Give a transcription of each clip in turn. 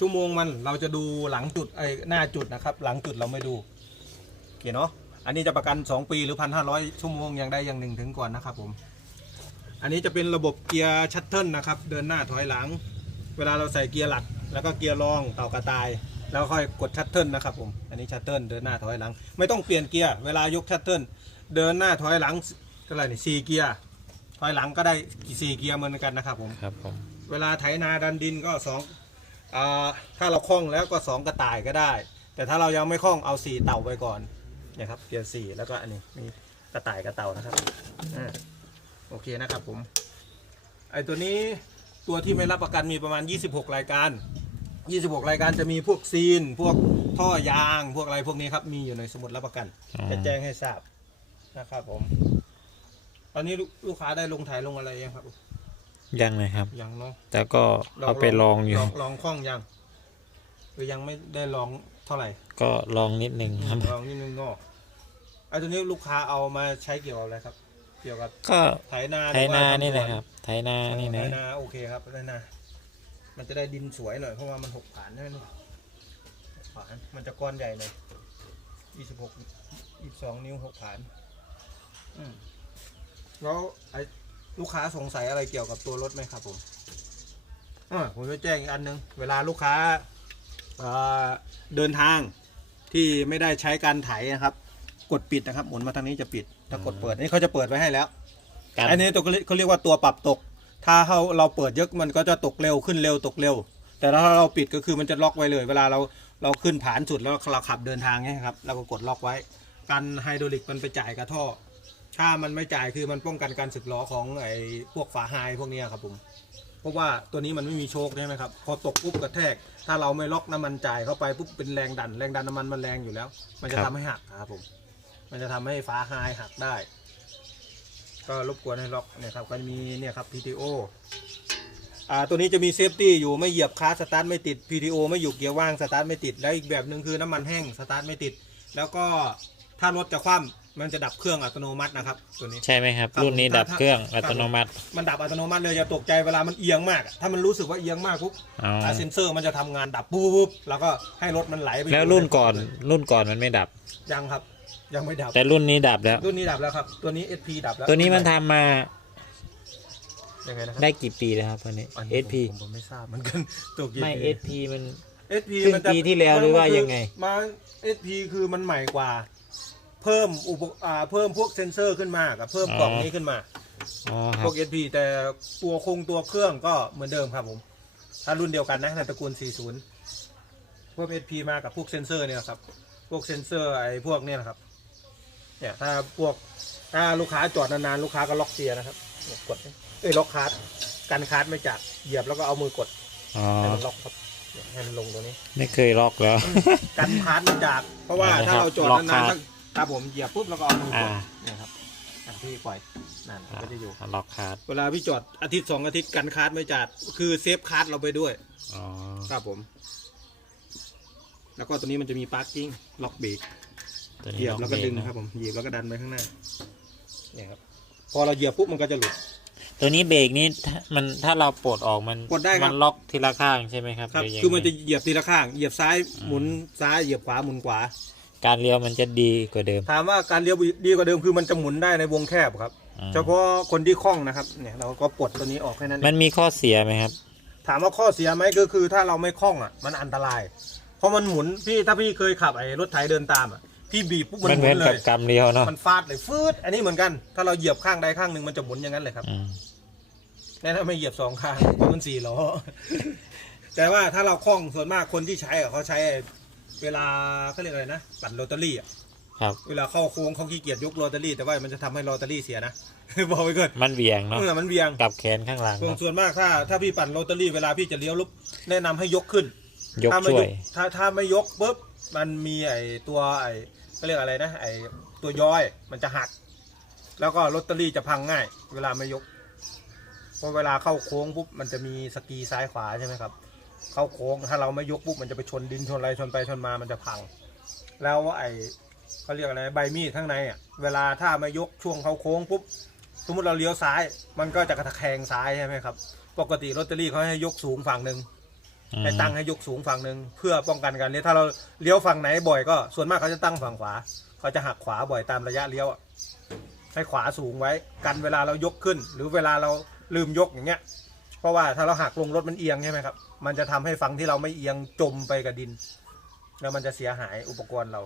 ชั่วโมงมันเราจะดูหลังจุดไอ้หน้าจุดนะครับ หลังจุดเราไม่ดูโอเคเนาะอันนี้จะประกัน 2 ปีหรือ 1,500 ชั่วโมงอย่างใดอย่างหนึ่งถึงก่อนนะครับผมอันนี้จะเป็นระบบเกียร์ชัตเทิลนะครับ เดินหน้าถอยหลัง เวลาเราใส่เกียร์หลัก แล้วก็เกียร์รองเต่ากระต่าย แล้วค่อยกดชัตเทิลนะครับผมอันนี้ชัตเทิลเดินหน้าถอยหลัง ไม่ต้องเปลี่ยนเกียร์เวลายกชัตเทิลเดินหน้าถอยหลังเท่าไหร่นี่สี่เกียร์ถอยหลังก็ได้สี่เกียร์เหมือนกันนะครับผมครับผมเวลาไถนาดันดินก็สองอ่า ถ้าเราคล่องแล้วก็สองกระต่ายก็ได้ แต่ถ้าเรายังไม่คล่องเอาสี่เต่าไปก่อนเนี่ยครับเกียร์สี่แล้วก็อันนี้มีกระต่ายกระเต่านะครับอ่าโอเคนะครับผมไอตัวนี้ตัวที่ไม่รับประกันมีประมาณ 26 รายการ 26 รายการจะมีพวกซีน พวกท่อยางพวกอะไรพวกนี้ครับมีอยู่ในสมุดรับประกันอ๋อจะแจ้งให้ทราบนะครับผม ตอนนี้ลูกลูกค้าได้ลงถ่ายลงอะไรยังครับ ยังเลยครับ ยังเนาะแต่ก็เอาไปลองอยู่ลองลองคล่องยัง หรือยังไม่ได้ลองเท่าไหร่ ก็ลองนิดนึงครับลองนิดนึงก็ไอ้ตัวนี้ลูกค้าเอามาใช้เกี่ยวกับอะไรครับ เกี่ยวกับก็ไถนาไถนารือว่านี่แหละทำสวครับ ไถนานี่ไถนะนาโอเคครับไถนา มันจะได้ดินสวยหน่อยเพราะว่ามันหกผานใช่ไหมลูกหกผานมันจะก้อนใหญ่หน่อยยี่สิบหกยี่สิบสองนิ้วหกผาน อืมแล้วไอ้ ลูกค้าสงสัยอะไรเกี่ยวกับตัวรถไหมครับผมอ่าผมจะแจ้งอีกอันหนึง เวลาลูกค้าเอ่อเดินทางที่ไม่ได้ใช้การไถนะครับ กดปิดนะครับ หมุนมาทางนี้จะปิด ถ้ากดเปิดอันนี่เขาจะเปิดไว้ให้แล้วการอันนี้ตัวเขาเรียกเขาเรียกว่าตัวปรับตก ถ้าเราเราเปิดเยอะมันก็จะตกเร็วขึ้นเร็วตกเร็ว แต่ถ้าเราปิดก็คือมันจะล็อกไว้เลย เวลาเราเราขึ้นผานสุดแล้วเราขับเดินทางเนี่ยครับเราก็กดล็อกไว้ กันไฮดรอลิกมันไปจ่ายกับท่อ ถ้ามันไม่จ่ายคือมันป้องกันการสึกล้อของไอ้พวกฝาไฮพวกเนี้ยครับผมเพราะว่าตัวนี้มันไม่มีโชคใช่ไหมครับพอตกปุ๊บกระแทก ถ้าเราไม่ล็อกน้ำมันจ่ายเข้าไปปุ๊บเป็นแรงดันแรงดันน้ำมันมันแรงอยู่แล้ว มันจะทำให้หักครับผม มันจะทำให้ฝาไฮหักได้ ก็รบกวนให้ล็อกเนี่ยครับก็จะมีเนี่ยครับ PTO อ่าตัวนี้จะมีเซฟตี้อยู่ไม่เหยียบคลัสสตาร์ทไม่ติด PTO ไม่อยู่เกียร์ว่างสตาร์ทไม่ติดแล้วอีกแบบหนึ่งคือน้ำมันแห้งสตาร์ทไม่ติด แล้วก็ถ้ารถจะคว่ำ มันจะดับเครื่องอัตโนมัตินะครับตัวนี้ ใช่ไหมครับ ครับรุ่นนี้ถ้าดับเครื่องถ้าอัตโนมัติ มันดับอัตโนมัติเลยจะตกใจเวลามันเอียงมากอะถ้ามันรู้สึกว่าเอียงมากปุ๊บอ๋ออ่าเซนเซอร์มันจะทำงานดับปุ๊บปุ๊บแล้วก็ให้รถมันไหลไปอยู่แล้วรุ่นก่อนรุ่นก่อนมันไม่ดับ ยังครับ ยังไม่ดับแต่รุ่นนี้ดับแล้ว รุ่นนี้ดับแล้วครับ ตัวนี้ SP ดับแล้วตัวนี้มันทำมายังไงนะครัได้กี่ปีแล้วครับตัวนี้อันนี้ SP ผมผมไม่ทราบเหมือนกันตัวกี่ไม่ ปี SP มัน SP ครึ่งมันจะปีที่แล้วหรือว่ายังไง มา SP คือมันใหม่กว่า เพิ่มอุปอ่าเพิ่มพวกเซนเซอร์ขึ้นมากับเพิ่มกล่องนี้ขึ้นมา อ๋อคพรัวบก SP แต่ตัวคงตัวเครื่องก็เหมือนเดิมครับผม ถ้ารุ่นเดียวกันนะในตระกูล 40 พวก SP มากับพวกเซนเซอร์เนี่ยครับ พวกเซนเซอร์ไอ้พวกเนี่ยนะครับ เนี่ยถ้าพวกถ้าลูกค้าจอดนานๆ ลูกค้าก็ล็อกเกียร์นะครับเนี่ยกดเอ้ยล็อกคาร์ดกันคาร์ดไม่จัดเหยียบแล้วก็เอามือกดอ๋อให้มันล็อกครับเนี่ยให้มันลงตัวนี้ ไม่เคยล็อกแล้ว กันคาร์ดมันจากเพราะว่าเอาละถ้าเราจอดล็อกนานๆคาร์สัดก ครับผมเหยียบปุ๊บแล้วก็เอามือกดอ่า เนี่ยครับอันที่ปล่อยนั่นก็จะอยู่ล็อกคาร์ดเวลาพี่จอดอาทิตย์สองอาทิตย์กันคาร์ดไม่จัดคือเซฟคาร์ดเราไปด้วย อ๋อครับผม แล้วก็ตัวนี้มันจะมีปาร์กิ้งล็อกเบรกตัวเหนี้ยียบล็อกแล้วก็เบรดึกงนะครับผมเหยียบแล้วก็ดันไปข้างหน้าเนี่ยครับพอเราเหยียบปุ๊บมันก็จะหลุด ตัวนี้เบรกนี่ถ้ามันถ้าเราปลดออกมันปลดได้ครับ มันล็อกทีละข้างใช่ไหมครับครับหรืยังคือมันจะไงเหยียบทีละข้าง เหยียบซ้ายหมุนซ้ายเหยียบขวาหมุนขวา การเลี้ยวมันจะดีกว่าเดิม ถามว่าการเลี้ยวดีกว่าเดิมคือมันจะหมุนได้ในวงแคบครับ อืม เฉพาะคนที่คล่องนะครับเนี่ยเราก็ปลดตัวนี้ออกแค่นั้นเอง มันมีข้อเสียไหมครับ ถามว่าข้อเสียไหมก็คือถ้าเราไม่คล่องอะ มันอันตราย เพราะมันหมุนพี่ถ้าพี่เคยขับไอ้รถไถเดินตามอะพี่บีบปุ๊บมันมันหเหมุมือนนเลกับย กำเลี้ยวเนาะมันฟาดเลยฟืดอันนี้เหมือนกัน ถ้าเราเหยียบข้างใดข้างหนึ่งมันจะหมุนอย่างนั้นเลยครับอืมแน่ถ้าไม่เหยียบสองข้างเพราะมันสี่ล้อ แต่ว่าถ้าเราคล่องส่วนมากคนที่ใช้อะเขาใช้ เวลาเขาเรียกอะไรนะปั่นโรตารี่อะครับ เวลาเข้าโค้งเขาขี้เกียจยกโรตารี่แต่ว่ามันจะทำให้โรตารี่เสียนะ บอกไว้ก่อนมันเวียงเนาะเมื่อมันเวียงกลับแขนข้างหลังส่วนเนาะส่วนมากถ้าถ้าพี่ปั่นโรตารี่เวลาพี่จะเลี้ยวลุกแนะนำให้ยกขึ้น ยกถ้าไม่ช่วยกถ้าถ้าไม่ยกปุ๊บมันมีไอตัวไอเขาเรียกอะไรนะไอตัวย้อยมันจะหัก แล้วก็ลอตเตอรี่จะพังง่าย เวลาไม่ยกเพราะเวลาเข้าโค้งปุ๊บมันจะมีสกีซ้ายขวาใช่ไหมครับ เข้าโค้งถ้าเราไม่ยกปุ๊บมันจะไปชนดินชนอะไรชนไปชนมามันจะพัง แล้วไอเขาเรียกอะไรใบมีดข้างในอะเวลาถ้าไม่ยกช่วงเข้าโค้งปุ๊บสมมติเราเลี้ยวซ้าย มันก็จะกระแทงซ้ายใช่ไหมครับ ปกติลอตเตอรี่เขาให้ยกสูงฝั่งหนึ่งอืมให้ตั้งให้ยกสูงฝั่งหนึ่งเพื่อป้องกันการเลี้ยวถ้าเราเลี้ยวฝั่งไหนบ่อยก็ส่วนมากเขาจะตั้งฝั่งขวาเขาจะหักขวาบ่อยตามระยะเลี้ยวอะให้ขวาสูงไว้ กันเวลาเรายกขึ้น หรือเวลาเราลืมยกอย่างเงี้ย เพราะว่าถ้าเราหักลงรถมันเอียงใช่ไหมครับ มันจะทำให้ฝั่งที่เราไม่เอียงจมไปกับดิน แล้วมันจะเสียหายอุปกรณ์เรา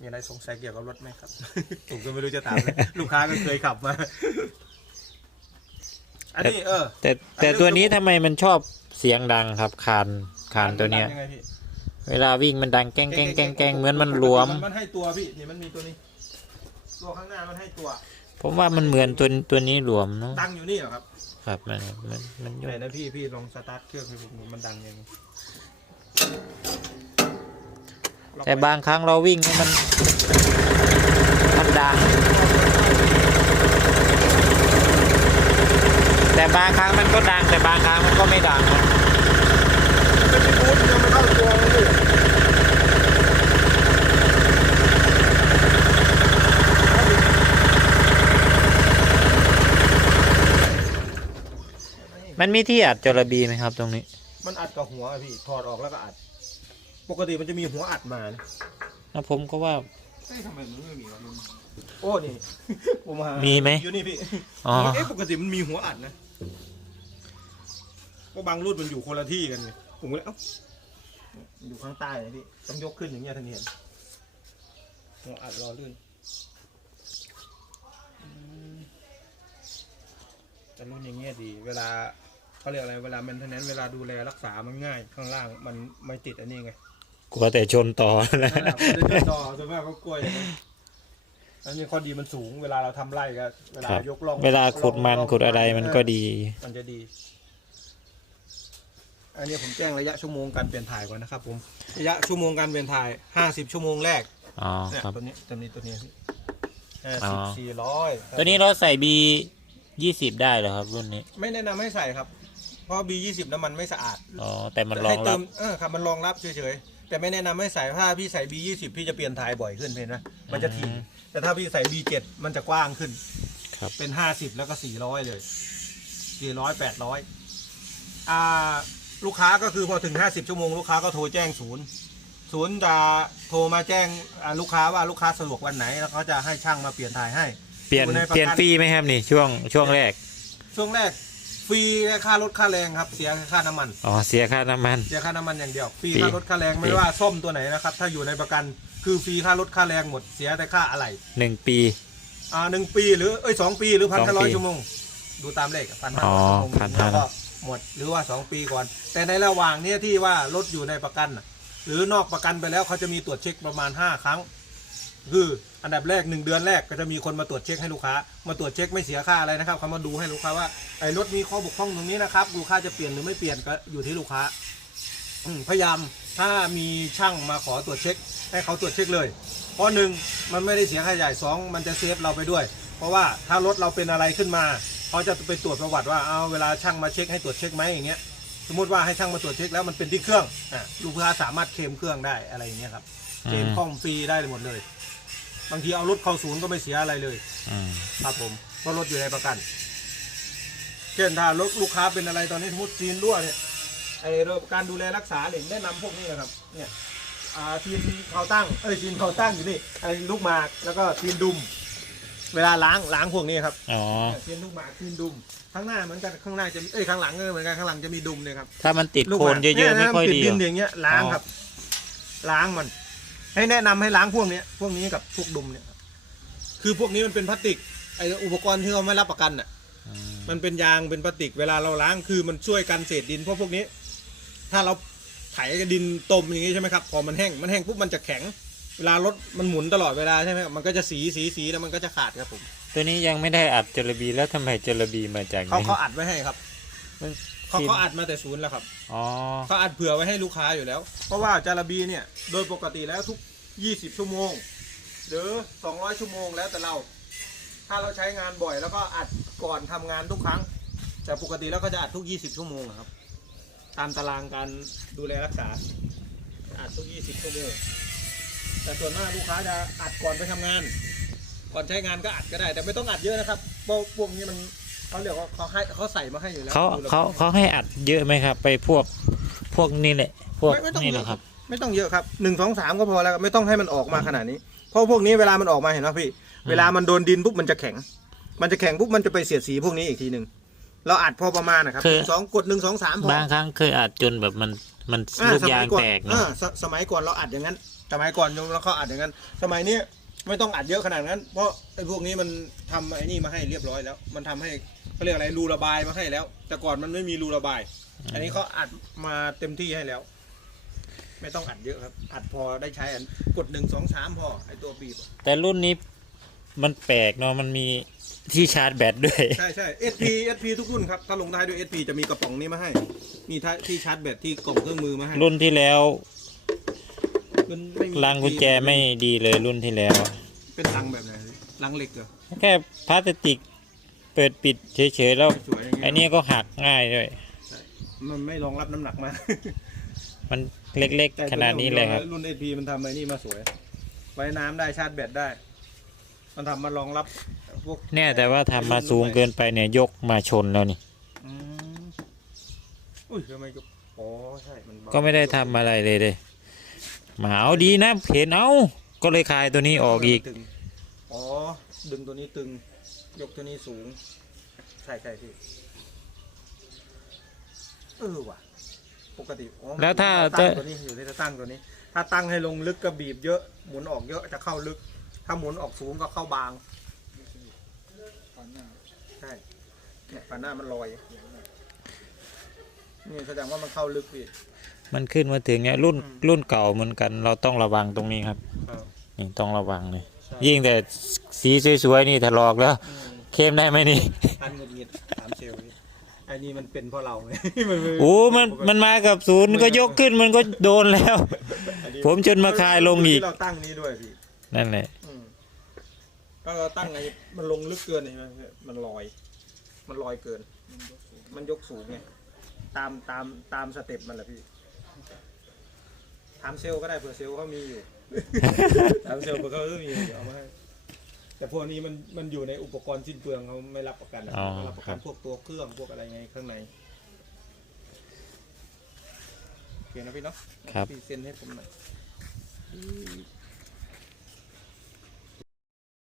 มีอะไรสงสัยเกี่ยวกับรถไหมครับ ผมก็ไม่รู้จะถามเลยลูกค้าก็เคยขับมา อันนี้เออ แต่แต่ตัวนี้ทำไมมันชอบเสียงดังครับคานคานตัวเนี้ยมัดังงไงพี่เวลาวิ่งมันดังแก้งแก้งแก้งแก้งเหมือนมันหลวม มันให้ตัวพี่นี่มันมีตัวนี้ ตัวข้างหน้ามันให้ตัว ผมว่ามันเหมือนตัวตัวนี้หลวมเนาะ ดังอยู่นี่เหรอครับ ครับมันมันมันยไหนกนะพี่พี่ลองสตาร์ทเครื่องให้ผมดูมันดังยังไงแต่บางครั้งเราวิ่งนี่มันมันดัง แต่บางครั้งมันก็ดังแต่บางครั้งมันก็ไม่ดังนะมันเป็นบูทยังไม่เข้าตัวเลย มันมีที่อัดจระบีไหมครับ ตรงนี้ มันอัดกับหัวอะพี่ถอดออกแล้วก็อัด ปกติมันจะมีหัวอัดมานะแล้วผมก็ว่า เฮ้ยทำไมมันไม่มีวะลุงโอ้นี่ ผมหามีไหม อยู่นี่พี่อ๋อ เอ๊ะปกติมันมีหัวอัดนะก็บางรุ่นมันอยู่คนละที่กันไงผมก็เลยเอ้าอยู่ข้างใต้นะพี่ต้องยกขึ้นอย่างเงี้ยท่านเห็นหัวอัดรอลื่นอืมแต่รุ่นอย่างเงี้ยดี เวลา เขาเรียกอะไรเวลาแมนเทนแนนเวลาดูแลรักษามันง่ายข้างล่างมันไม่ติดอันนี้ไงกลัวแต่ชนต่อนะนั่นแหละผมจะต่อส่วนมากเขากล้วยอย่างนั้นอันนี้ข้อดีมันสูงเวลาเราทำไร่ก็เวลาครับยกล่องเวลาขุดมันล่งขุดอะไรมันก็ดี มันจะดี อันนี้ผมแจ้งระยะชั่วโมงการเปลี่ยนถ่ายก่อนนะครับผมระยะชั่วโมงการเปลี่ยนถ่ายห้าสิบชั่วโมงแรก อ๋อเนี่ยครับ ตัวนี้ตัวนี้ตัวนี้ห้าอ๋สิบอสี่ร้อยตัวนี้เราใส่บียี่สิบได้เหรอครับรุ่นนี้ ไม่แนะนำให้ใส่ครับ เพราะ B ยี่สิบน้ำมันไม่สะอาดอ๋อแต่มันรอให้งเติรับมเออครับมันรองรับเฉยๆ แต่ไม่แนะนำให้ใส่ถ้าพี่ใส่ B ยี่สิบพี่จะเปลี่ยนถ่ายบ่อยขึ้นเห็นไหมมันจะถี่อืมแต่ถ้าพี่ใส่ B เจ็ดมันจะกว้างขึ้น ครับเป็นห้าสิบแล้วก็สี่ร้อยเลยสี่ร้อยแปดร้อยอ่าลูกค้าก็คือพอถึงห้าสิบชั่วโมง ลูกค้าก็โทรแจ้งศูนย์ ศูนย์จะโทรมาแจ้งอ่าลูกค้าว่าลูกค้าสะดวกวันไหน แล้วเขาจะให้ช่างมาเปลี่ยนถ่ายให้ เปลี่ยนอยู่ในประกัน เปลี่ยนฟรีไหมครับนี่ช่วงช่วงแรก ช่วงแรก ฟรีแค่ค่ารถค่าแรงครับ เสียแค่ค่าน้ำมัน อ๋อเสียค่าน้ำมัน เสียค่าน้ำมันอย่างเดียวฟรีฟรีค่ารถค่าแรงฟรีไม่ว่าส้มตัวไหนนะครับ ถ้าอยู่ในประกันคือฟรีค่ารถค่าแรงหมดเสียแต่ค่าอะไรหนึ่งปี อ่าหนึ่งปีหรือเอ้ยสองปีหรือพันสองห้าร้อยปีชั่วโมงดูตามเลขพันห้าอ๋อร้อยชั่วโมง1,500แล้วก็หมดหรือว่าสองปีก่อน แต่ในระหว่างเนี้ยที่ว่ารถอยู่ในประกันน่ะหรือนอกประกันไปแล้วเขาจะมีตรวจเช็คประมาณห้าครั้ง คืออันดับแรกหนึ่งเดือนแรกก็จะมีคนมาตรวจเช็คให้ลูกค้า มาตรวจเช็คไม่เสียค่าอะไรนะครับเขามาดูให้ลูกค้าว่าไอ้รถมีข้อบกพร่องตรงนี้นะครับลูกค้าจะเปลี่ยนหรือไม่เปลี่ยนก็อยู่ที่ลูกค้าพยายามถ้ามีช่างมาขอตรวจเช็ค ให้เขาตรวจเช็คเลย เพราะหนึ่งมันไม่ได้เสียค่าใหญ่สองมันจะเซฟเราไปด้วย เพราะว่าถ้ารถเราเป็นอะไรขึ้นมาเขาจะไปตรวจประวัติว่าเอาเวลาช่างมาเช็คให้ตรวจเช็คไหมอย่างเงี้ยสมมติว่าให้ช่างมาตรวจเช็คแล้วมันเป็นที่เครื่องอะลูกค้าสามารถเคลมเครื่องได้อะไรอย่างเงี้ยครับเคลมอืมข้อมฟรีได้หมดเลย บางทีเอารถเข้าศูนย์ก็ไม่เสียอะไรเลยอืมครับผมเพราะรถอยู่ในประกัน เช่นถ้ารถลูกค้าเป็นอะไรตอนนี้สมมติซีนรั่วเนี่ยไอ้ระบบการดูแลรักษาเนี่ยแนะนำพวกนี้นะครับเนี่ยอ่าซีนเขาตั้งเอ้ยซีนเขาตั้งอยู่นี่ไอ้ลูกหมากแล้วก็ซีนดุม เวลาล้างล้างพวกนี้ครับ อ๋อเนี่ยซีนลูกหมากซีนดุม ข้างหน้าเหมือนกันข้างหน้าจะมีเอ้ยข้างหลังก็เหมือนกันข้างหลังจะมีดุมเนี่ยครับถ้ามันติดลูกโคลนหากเยอะๆ ไม่ค่อยติดีดินหรอ อย่างเงี้ยล้างอ๋อครับ ล้างมัน ให้แนะนำให้ล้างพวกเนี้ยพวกนี้กับพวกดุมเนี่ยครับคือพวกนี้มันเป็นพลาสติกไออุปกรณ์ที่เราไม่รับประกันอะ อืมมันเป็นยางเป็นพลาสติกเวลาเราล้างคือมันช่วยกันเศษดินเพราะพวกนี้ ถ้าเราไถกับดินต้มอย่างงี้ใช่ไหมครับพอมันแห้งมันแห้งปุ๊บมันจะแข็ง เวลารถมันหมุนตลอดเวลาใช่ไหมครับมันก็จะสีสีสีแล้วมันก็จะขาดครับผมตัวนี้ยังไม่ได้อัดจระบีแล้วทำไมจระบีมาจากไหเขานเขาอัดไว้ให้ครับ มัน เขาซีนเขาอัดมาแต่ศูนย์แล้วครับอ๋อเขาอัดเผื่อไว้ให้ลูกค้าอยู่แล้ว เพราะว่าจาระบีเนี่ยโดยปกติแล้วทุก 20 ชั่วโมง หรือ 200 ชั่วโมงแล้วแต่เรา ถ้าเราใช้งานบ่อย แล้วก็อัดก่อนทำงานทุกครั้ง แต่ปกติแล้วก็จะอัดทุก 20 ชั่วโมงอะครับ ตามตารางการดูแลรักษา อัดทุก 20 ชั่วโมง แต่ส่วนมากลูกค้าจะอัดก่อนไปทำงาน ก่อนใช้งานก็อัดก็ได้ แต่ไม่ต้องอัดเยอะนะครับเพราะพวกนี้มัน เขาเรียกว่าเขาให้เขาใส่มาให้อยู่แล้วเขาดูแล้วเขาเขาให้อัดเยอะไหมครับ ไปพวกพวกนี่แหละพวกไม่ไม่ต้องนี่เยแหอะละครับ ไม่ต้องเยอะครับหนึ่งสองสามก็พอแล้วครับไม่ต้องให้มันออกมาขนาดนี้ เพราะพวกนี้เวลามันออกมาเห็นไหมพี่ เวลามันโดนดินปุ๊บมันจะแข็ง มันจะแข็งปุ๊บมันจะไปเสียดสีพวกนี้อีกทีหนึ่งเราอัดพอประมาณนะครับคือหนึ่งสองกดหนึ่งสองสามพอบางครั้งเคยอัดจนแบบมันมันอ่าลูกสยามังก่อนแตกอ่าเนาะสสมัยก่อนเราอัดอย่างนั้น สมัยก่อนยมแล้วเขาอัดอย่างนั้น สมัยนี้ ไม่ต้องอัดเยอะขนาดนั้น เพราะไอ้พวกนี้มันทำไอ้นี่มาให้เรียบร้อยแล้ว มันทำให้เขาเรียกอะไรรูระบายมาให้แล้ว แต่ก่อนมันไม่มีรูระบาย อันนี้เขาอัดมาเต็มที่ให้แล้ว ไม่ต้องอัดเยอะครับ อัดพอได้ใช้อันกดหนึ่งสองสามพอไอ้ตัวบีบแต่รุ่นนี้มันแปลกเนาะมันมีที่ชาร์จแบตด้วย ใช่ใช่ SP SP ทุกรุ่นครับถ้าลงท้ายด้วย SP จะมีกระป๋องนี้มาให้ มีท้ายที่ชาร์จแบตที่กล่องเครื่องมือมาให้ รุ่นที่แล้ว มันไม่มีรังกุญแจไม่ดีเลยรุ่นที่แล้วอะเป็นรังแบบไหนรังเหล็กเหรอแค่พลาสติกเปิดปิดเฉยๆแล้วสวยอย่างเงี้ยไอ้เนี้ยก็หักง่ายด้วย มันไม่รองรับน้ำหนักมากมันเล็กแต่ๆขนาดนี้เลยครับ รุ่น SP มันทำไอ้นี่มาสวย ไว้น้ำได้ชาร์จแบตได้ มันทำมารองรับพวกเนี่ยแต่ว่าทำมาสูงเกินไปเนี่ยยกมาชนแล้วนี่ อืมอุ้ยทำไมก็อ๋อใช่มันเบาก็ไม่ได้ทำอะไรเลยเลย มาเอาดีนะเห็นเอาก็เลยคลายตัวนี้ออกอีก ตึงอ๋อ ดึงตัวนี้ตึง ยกตัวนี้สูง ใช่ใช่พี่ เออว่ะ ปกติอ๋อแล้วถ้าตั้งตัวนี้อยู่ที่จะตั้งตัวนี้ ถ้าตั้งให้ลงลึกก็บีบเยอะ หมุนออกเยอะจะเข้าลึก ถ้าหมุนออกสูงก็เข้าบาง ใช่เนี่ยฝาหน้ามันลอย นี่แสดงว่ามันเข้าลึกพี่ มันขึ้นมาถึงเนี่ยรุ่นอืมรุ่นเก่าเหมือนกัน เราต้องระวังตรงนี้ครับครับนี่ต้องระวังเลยใช่ยิ่งแต่สีสวยๆนี่ถลอกแล้วอืมเข้มได้ไหมนี่อันหงุดหงิดถามเซลล์นี่ไอ้นี่มันเป็นเพราะเราไงมันไม่โอ้มันมันมากับศูนย์ก็ยกขึ้นมันก็โดนแล้วอันนี้ผมจนมาคลายลงอีกที่เราตั้งนี้ด้วยพี่นั่นแหละอืมก็เราตั้งไงมันลงลึกเกินเห็นไหมมันลอย มันลอยเกิน มันยกสูงไงตามตามตามสเต็ปมันแหละพี่ ถามเซลล์ก็ได้เผื่อเซลล์เขามีอยู่ ถามเซลล์เผื่อเขามีอยู่เดี๋ยวเอามาให้แต่พวกนี้มันมันอยู่ในอุปกรณ์สิ้นเปลืองเขาไม่รับประกันนะอ๋อเขารับประครักันบพวกตัวเครื่องพวกอะไรไงข้างในโอเคนะพี่เนาะครับ พี่เซ็นให้ผมหน่อย